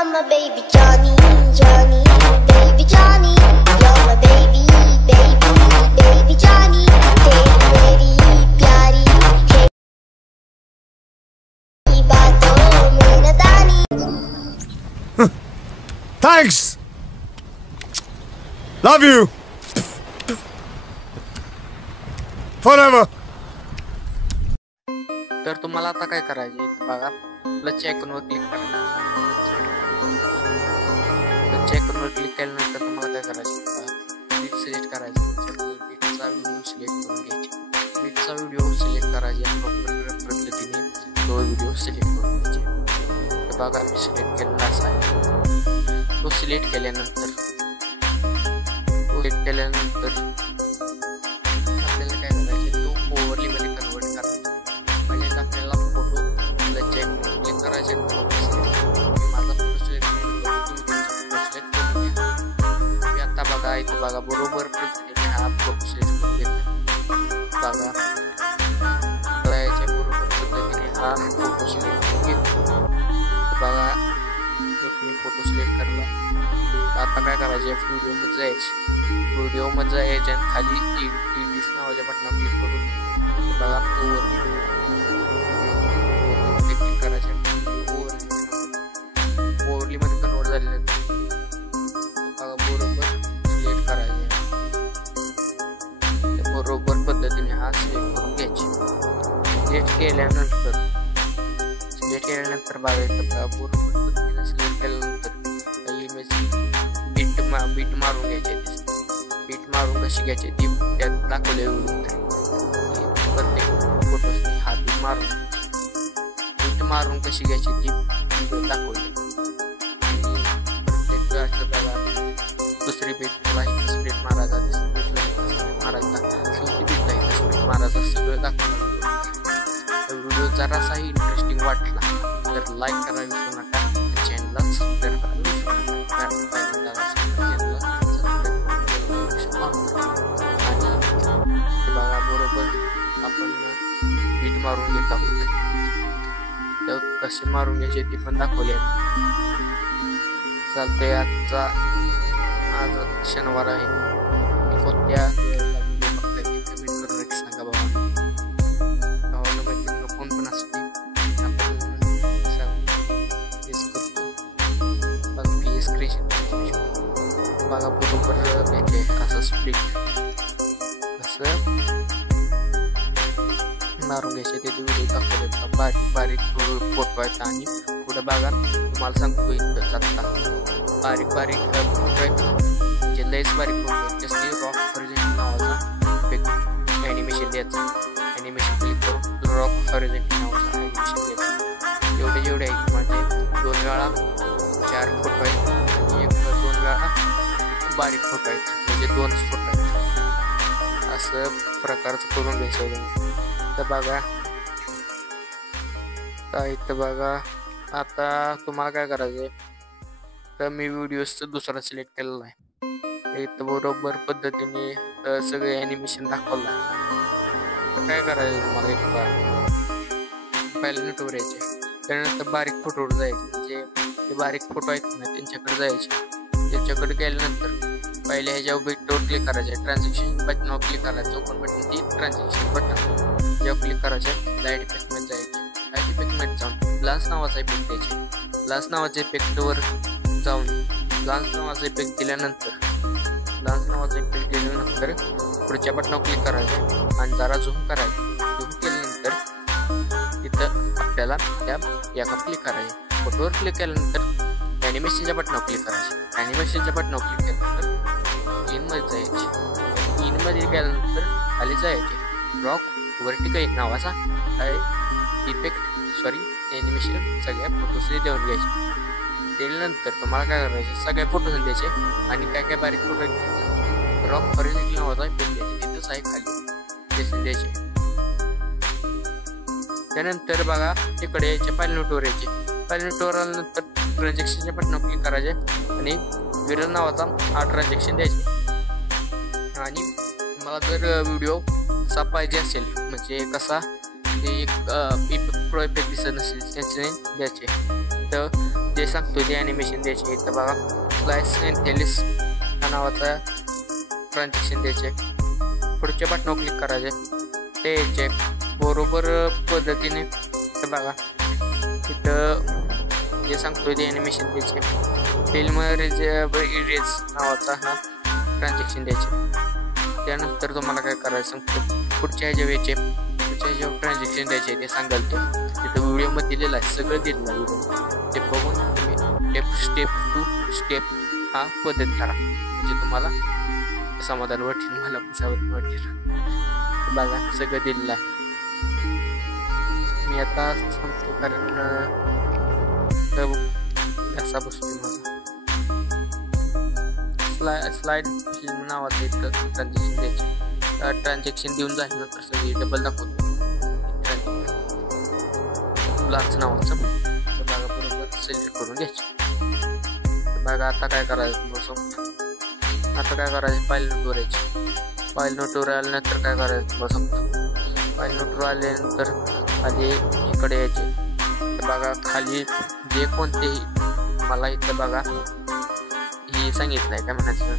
You're my baby Johnny, Johnny, baby Johnny. You're my baby, baby, baby Johnny. तेरी मेरी प्यारी है बातों में न तानी. Thanks. Love you. Forever. तर तुम्हाला आता काय करायचे बघा, प्लस आयकॉनवर क्लिक करा. प्लस आयकॉनवर क्लिक केल्यानंतर तुम्हाला काय करायचे, बीट सिलेक्ट करायचं. बीटचा व्हिडिओ सिलेक्ट करून घ्यायचे. बीटचा व्हिडिओ सिलेक्ट करायचे प्रॉपर पद्धतीने तो व्हिडिओ सिलेक्ट करून घ्यायचे. तर बघा मी सिलेक्ट केलेला असा आहे. तो सिलेक्ट केल्यानंतर आपल्याला काय करायचे, तो ओव्हरली मध्ये कन्वर्ट करायचा. म्हणजे आपल्याला फोटो क्लिक करायचे. माझा फोटो सिलेक्ट करून मी आता बघा इथे बघा बरोबर पद्धतीने हा फोटो सिलेक्ट करून घेतला. बघा याच्या बरोबर पद्धतीने हा फोटो सिलेक्ट करून घेतला. बघा मी फोटो सिलेक्ट करला. आता काय करायचे, व्हिडिओमध्ये जायचे. व्हिडिओमध्ये जायचे आणि खाली एडिट नावाच्या बटनावर क्लिक करून बघा क्लिक करायचे. ओव्हरली मध्ये कन्वर्ट झालेलं बघा बरोबर सिलेक्ट करायचे. बरोबर पद्धतीने हा सिलेक्ट करून घ्यायचे. सिलेक्ट केल्यानंतर बघा इथं बरोबर पद्धतीने सिलेक्ट केल्यानंतर बीट मारून घ्यायचे. बीट मारून कशी घ्यायची ती त्यात दाखवले. प्रत्येक फोटोसनी हा बीट मारून कशी घ्यायची ती दाखवली. प्रत्येक बघा दुसरी बीट स्प्लिट मारायचा, चौथी बीटला स्प्लिट मारायचा, सगळं दाखवलं. व्हिडिओ जरासाही इंटरेस्टिंग वाटला तर लाईक करा विसरू नका. चॅनलला सबस्क्राईब करा विसरू नका. बघा बरोबर आपण बीट मारून घेत आहोत. तर कसे मारून घ्यायचे ते पण दाखवले. चालतंय. आज शनिवार आहे. कोणत्या व्हिडिओ बघताय ते कमेंट करून नक्की सांगा बाबा. गावाला माहिती फोन पण असते आपण बघा बरोबर घ्यायचे. असं स्प्लिट कसं मारून घ्यायचे ते व्हिडिओ दाखवले. बारीक बारीक फोटो आहेत आणि पुढे बघा तुम्हाला सांगतो इथं आता बारीक बारीक फोटो आहेत. म्हणजे लयच बारीक फोटो आहेत. जास्ती रॉक हॉरिझॉन्टल नावाचा इफेक्ट ॲनिमेशन द्यायचं. ॲनिमेशन क्लिक करून रॉक हॉरिझॉन्टल नावाचा ॲनिमेशन द्यायचं. जेवढे आहेत म्हणजे 2 वेळा 4 फोटो आहेत आणि 2 वेळा बारीक फोटो आहेत. म्हणजे 2च फोटो आहेत. असं प्रकारचं करून घ्यायचं. तर बघा इथं बघा आता तुम्हाला काय करायचं आहे, तर मी व्हिडिओचं दुसरा सिलेक्ट केलेला आहे. इथं बरोबर पद्धतीने सगळे ॲनिमेशन दाखवलं आहे. तर काय करायचं तुम्हाला इथं पहिल्या नेटवर यायचे. त्यानंतर बारीक फोटोवर जायचे. म्हणजे ते बारीक फोटो आहेत ना त्यांच्याकडे जायचे. त्यांच्याकडे गेल्यानंतर पहिले ह्याच्यावर बीटवर क्लिक करायचे. ट्रान्झॅक्शन बटनावर क्लिक करायचं. ओपन बटन ती ट्रान्झॅक्शन बटन जेव्हा क्लिक करायचे लाईट इफेक्टमध्ये जायचे. लाईट इफेक्टमध्ये जाऊन ग्लास नावाचा इफेक्ट द्यायचे. ग्लास नावाच्या इफेक्टवर जाऊन ग्लास नावाचा इफेक्ट दिल्यानंतर पुढच्या बटनावर क्लिक करायचं आणि जरा झूम करायचं. झूम केल्यानंतर तिथं आपल्याला त्या याका क्लिक करायचे. फोटोवर क्लिक केल्यानंतर ॲनिमेशनच्या बटनावर क्लिक करायचे. ॲनिमेशनच्या बटनावर क्लिक केल्यानंतर इनमध्ये जायचे. इनमध्ये गेल्यानंतर खाली जायचे. रॉक व्हर्टिकल नावाचा ॲनिमेशन सगळ्या फोटोसने देऊन घ्यायचे. दिल्यानंतर तुम्हाला काय करायचे, सगळे फोटो द्यायचे आणि काय बारीक फोटो घ्यायचे. रॉक हॉरिझॉन्टल नावाचा इफेक्ट द्यायचे. तिथंच आहे खाली द्यायचे. त्यानंतर बघा तिकडे यायचे. पहिल्या नोटवर यायचे. पहिल्या नोटवर आल्यानंतर ट्रान्झॅक्शनच्या बटनावर क्लिक करायचे आणि विरल नावाचा हा ट्रान्झॅक्शन द्यायचे. आणि तुम्हाला जर व्हिडिओ कसा पाहिजे असेल म्हणजे कसा ते एक प्रो इफेक्ट दिसत नसेल त्याचे द्यायचे. तर जे सांगतो ते ॲनिमेशन द्यायचे. तर बघा स्लाइस एंथेलिस नावाचा ट्रान्झॅक्शन द्यायचे. पुढच्या बटनावर क्लिक करायचे ते यायचे बरोबर पद्धतीने. तर बघा तिथं जे सांगतो ते ॲनिमेशन द्यायचे. फिल्म इरेज नावाचा हा ट्रान्झॅक्शन द्यायचे. त्यानंतर तुम्हाला काय करायचं सांगतो पुढच्या ह्याच्यावर ट्रान्झॅक्शन द्यायचे ते सांगाल ते तिथं व्हिडिओमध्ये दिलेलं आहे. सगळं दिलेलं आहे व्हिडिओ. ते बघून तुम्ही स्टेप टू स्टेप हा पद्धत करा म्हणजे तुम्हाला समाधान वाटेल. मला पण समाधान वाटेल. बघा सगळं दिलेलं आहे. मी आता सांगतो कारण असा बसतो माझा स्लाइड फिल्म नावाचं इथं ट्रान्झॅक्शन द्यायचे. ट्रान्झॅक्शन देऊन जाईल ना कसं डबल दाखवतो ब्लाच नावाचं. तर बघा बरोबर सिलेक्ट करून घ्यायचं. बघा आता काय करायचं आता काय करायचं फाईल नोटवर यायची. फाईल नोटवर आल्यानंतर काय करायचं मला सांगतो. फाईल नोटवर आल्यानंतर खाली इकडे यायचे. तर बघा खाली जे कोणतेही मला इथं बघा हे सांगितलं आहे काय म्हणायचं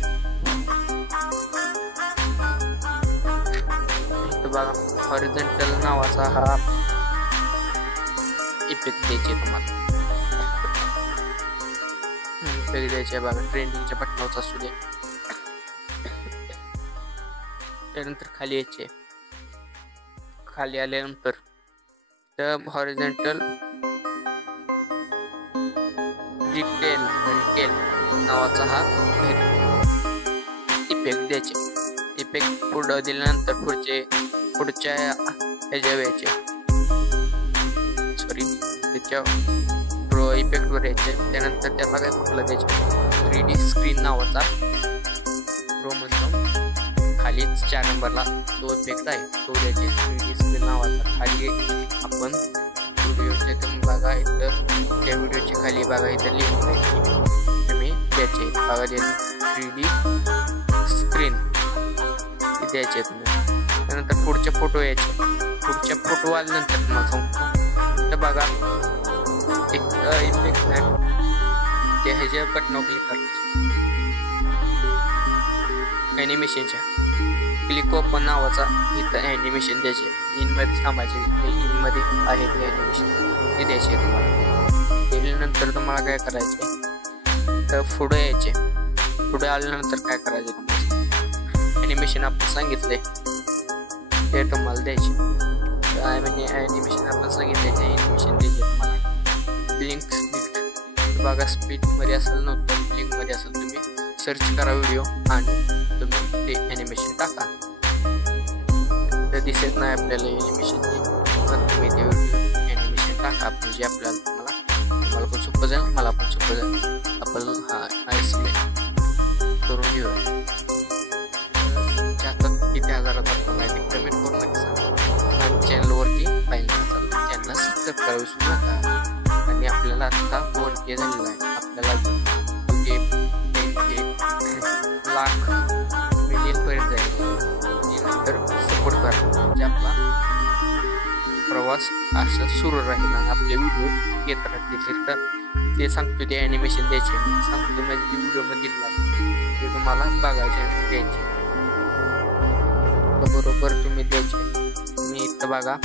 इथं बघा हॉरिझॉन्टल नावाचा हा इफेक्ट द्यायचे तुम्हाला. इफेक्ट द्यायचे बघा ट्रेंडिंगच्या बटनावरच असू दे. त्यानंतर खाली यायचे. खाली आल्यानंतर तर हॉरिझॉन्टल रिटेल नावाचा हा इफेक्ट द्यायचे. इफेक्ट पुढं दिल्यानंतर पुढच्या ह्याच्या यायचे त्याच्या प्रो इफेक्टवर यायचे. त्यानंतर त्याला काय कुठलं द्यायचे 3D स्क्रीन नावाचा प्रो म्हणतो खाली 4 नंबरला तो इफेक्ट आहे तो द्यायचे 3D स्क्रीन नावाचा. खाली आपण व्हिडिओच्या बघा इथं त्या व्हिडिओची खाली बघा इथं लिंक आहे तुम्ही द्यायचे बघा 3D स्क्रीन द्यायचे तुम्ही. त्यानंतर पुढचे फोटो यायचे. पुढच्या फोटो आल्यानंतर तुम्हाला सांगतो तर बघा एक इफेक्ट आहे ते ह्याच्या बटनावर क्लिक करायचे. ॲनिमेशनच्या क्लिक ओपन नावाचा इथं ॲनिमेशन द्यायचे. इनमध्ये थांबायचे इनमध्ये आहे ते ॲनिमेशन ते द्यायचे तुम्हाला. त्यानंतर तुम्हाला काय करायचे तर पुढे यायचे. पुढे आल्यानंतर काय करायचे तुम्हाला ॲनिमेशन आपण सांगितले ते तुम्हाला द्यायचे. काय म्हणजे ॲनिमेशन आपण सांगितले ते ॲनिमेशन द्यायचे तुम्हाला. ब्लिंक स्पीड बघा स्पीडमध्ये असेल नव्हतं ब्लिंकमध्ये असेल तुम्ही सर्च करा व्हिडिओ आणि तुम्ही ते ॲनिमेशन टाका. तर दिसत नाही आपल्याला ॲनिमेशन पण तुम्ही ते ॲनिमेशन टाका म्हणजे आपल्याला तुम्हाला पण सोपं जाईल मला पण सोपं जाईल. आपण हा करून घेऊया. आता किती हजारात आपण माहिती कमेंट करून नक्की सांगा. आणि चॅनलवरती पाहिजे असेल चॅनलला सबस्क्राईब करा विसरू नका. आणि आपल्याला आता 1K झालेला आहे. आपल्याला 10K लाख मिलियनपर्यंत जाईल. नंतर सपोर्ट करा म्हणजे आपला प्रवास असा सुरू राहील आणि आपले व्हिडिओ येत राहतील. तर ते सांगतो ते ॲनिमेशन द्यायचे सांगतो म्हणजे ते व्हिडिओमध्ये दिलं आहे ते तुम्हाला बघायचे द्यायचे बरोबर तुम्ही द्यायचे. मी इथं बघा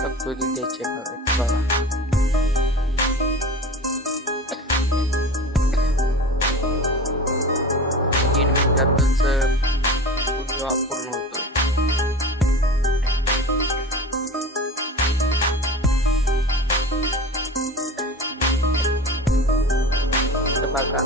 सांगतो ते द्यायचे बघा. 3 मिनिटातच व्हिडिओ पूर्ण होतो. बघा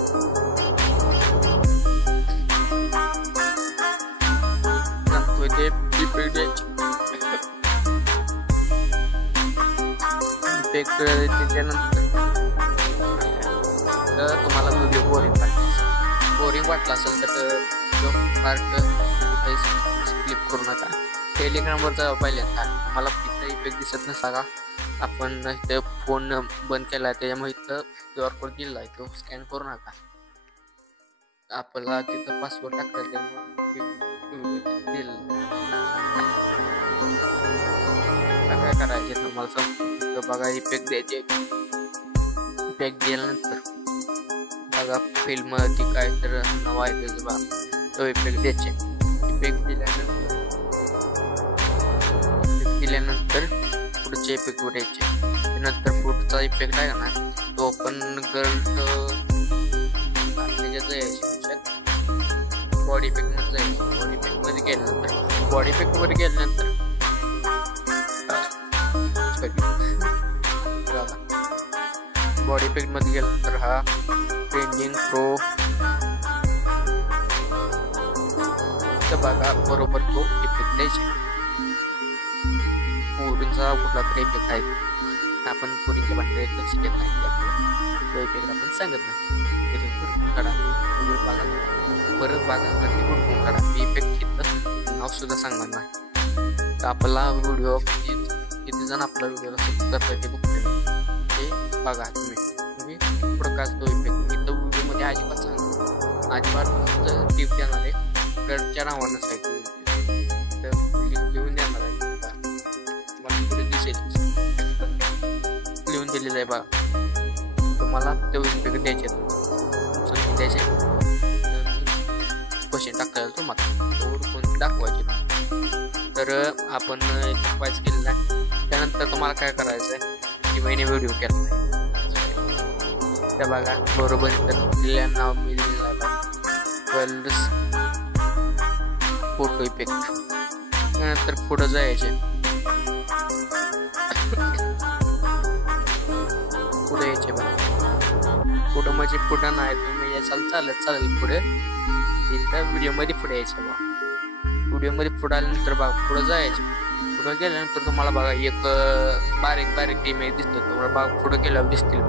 त्याच्यानंतर तुम्हाला व्हिडिओ बोरिंग वाटला असेल तर पार्ट क्लिक करू नका. टेलिग्रामवर जा पहिल्यांदा तुम्हाला तिथं इफेक्ट दिसत नसा का आपण इथं फोन बंद केला त्याच्यामुळे इथं QR कोड दिला आहे तो स्कॅन करू नका. आपल्याला तिथं पासवर्ड टाकला त्यामुळे आता काय करायचे तुम्हाला सांगतो. तर बघा इफेक्ट द्यायचे. इफेक्ट दिल्यानंतर बघा फिल्म ती काय तर नाव आहे त्याचं बघा, तो इफेक्ट द्यायचे. इफेक्ट दिल्यानंतर पुढचे इफेक्ट वर यायचे. त्यानंतर पुढचा इफेक्ट आहे ना तो पण गर्ल त्याच्यात यायचे. बॉडी इफेक्ट मध्ये जायचं. बॉडी इफेक्ट मध्ये गेल्यानंतर बॉडी इफेक्ट मध्ये गेल्यानंतर हा ट्रेंडिंग प्रो बघा बरोबर तो इफेक्ट द्यायचे. पोरींचा कुठला तरी इफेक्ट आहे, आपण पोरींच्या भांडण्यात लक्ष देत नाही, त्यामुळे तो इफेक्ट आपण सांगत नाही. तिथे हुडकून काढा, बघा परत बघा आणि हुडकून काढा. मी इफेक्ट घेतलं नाव सुद्धा सांगणार नाही. तर आपला व्हिडिओ किती जण आपला व्हिडिओला सबस्क्राईब करताय ते बघतोय ते बघा. तुम्ही पुढं काय तो इफेक्ट इथं व्हिडिओमध्ये अजिबात टिप देणार आहे गडच्या नावानं साईट लिहून देणार आहे. तुम्हाला पुढे दिसेल लिहून दिलेलं आहे बघा. तुम्हाला तो इफेक्ट द्यायचे द्यायचे क्वेश्चन टाकायला तुम्हाला कोणते दाखवायचे. तर आपण दाखवायचं केलेलं आहे. त्यानंतर तुम्हाला काय करायचं आहे की महिने व्हिडिओ केला त्या बघा बरोबर इथं दिलेलं नाव मी दिलेलं आहे फोटो इफेक्ट. त्यानंतर पुढं जायचे. पुढे यायचे बघा. पुढं म्हणजे पुढं नाही तुम्ही याचाल चालेल पुढे इथं व्हिडिओ मध्ये पुढे यायचं बघा. व्हिडिओ मध्ये पुढे आल्यानंतर बघा पुढं जायचे. पुढे गेल्यानंतर तुम्हाला बघा एक बारीक इमेज दिसतो. तुम्हाला बघा पुढे गेल्यावर दिसतील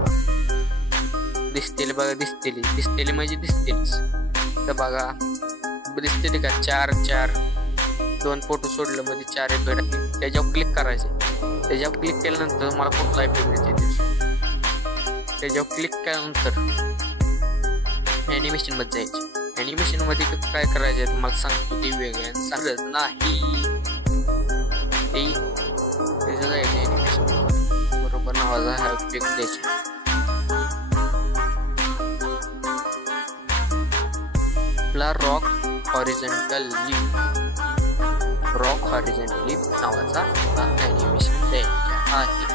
बघा दिसतील म्हणजे दिसतीलच. तर बघा दिसतील का 4 2 फोटो सोडलं मध्ये 4 इफेक्ट. त्याच्यावर क्लिक करायचे. त्याच्यावर क्लिक केल्यानंतर मला कुठला इफेक्ट द्यायचे. त्याच्यावर क्लिक केल्यानंतर ॲनिमेशन मध्ये जायचे. ॲनिमेशन मध्ये काय करायचे तुम्हाला सांगतो ते वेगळ्या सांगत नाही. त्याचं जायचे ॲनिमेशन बरोबर नावाचा हा इफेक्ट द्यायचे. रॉक हॉरिझॉन्टल लिप नावाचा ॲनिमेशन द्यायचा आहे.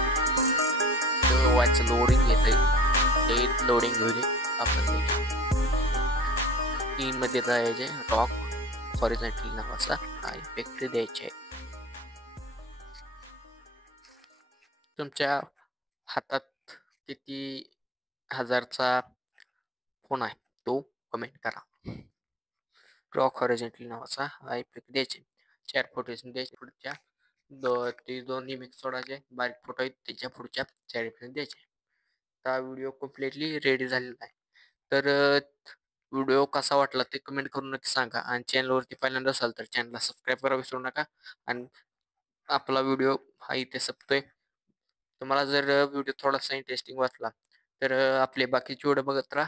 लोडिंग येते लोडिंग होईल. आपण तीन मध्ये जायचे. रॉक हॉरिझॉन्टल नावाचा हा इफेक्ट द्यायचे. तुमच्या हातात किती हजारचा फोन आहे तो कमेंट करा. रॉक हॉरिझॉन्टल नावाचा हा इफेक्ट द्यायचे. 4 फोटो द्यायचे. पुढच्या ते 2 इमेज सोडायचे. बारीक फोटो आहेत त्याच्या पुढच्या 4 इफेक्ट द्यायचे. हा व्हिडिओ कम्प्लिटली रेडी झालेला आहे. तर व्हिडिओ कसा वाटला ते कमेंट करून नक्की सांगा. आणि चॅनलवरती पहिल्यांदा असाल तर चॅनलला सबस्क्राईब करा विसरू नका. आणि आपला व्हिडिओ हा इथे संपतोय. तुम्हाला जर व्हिडिओ थोडासा इंटरेस्टिंग वाटला तर आपले बाकीचे व्हिडिओ बघत राहा.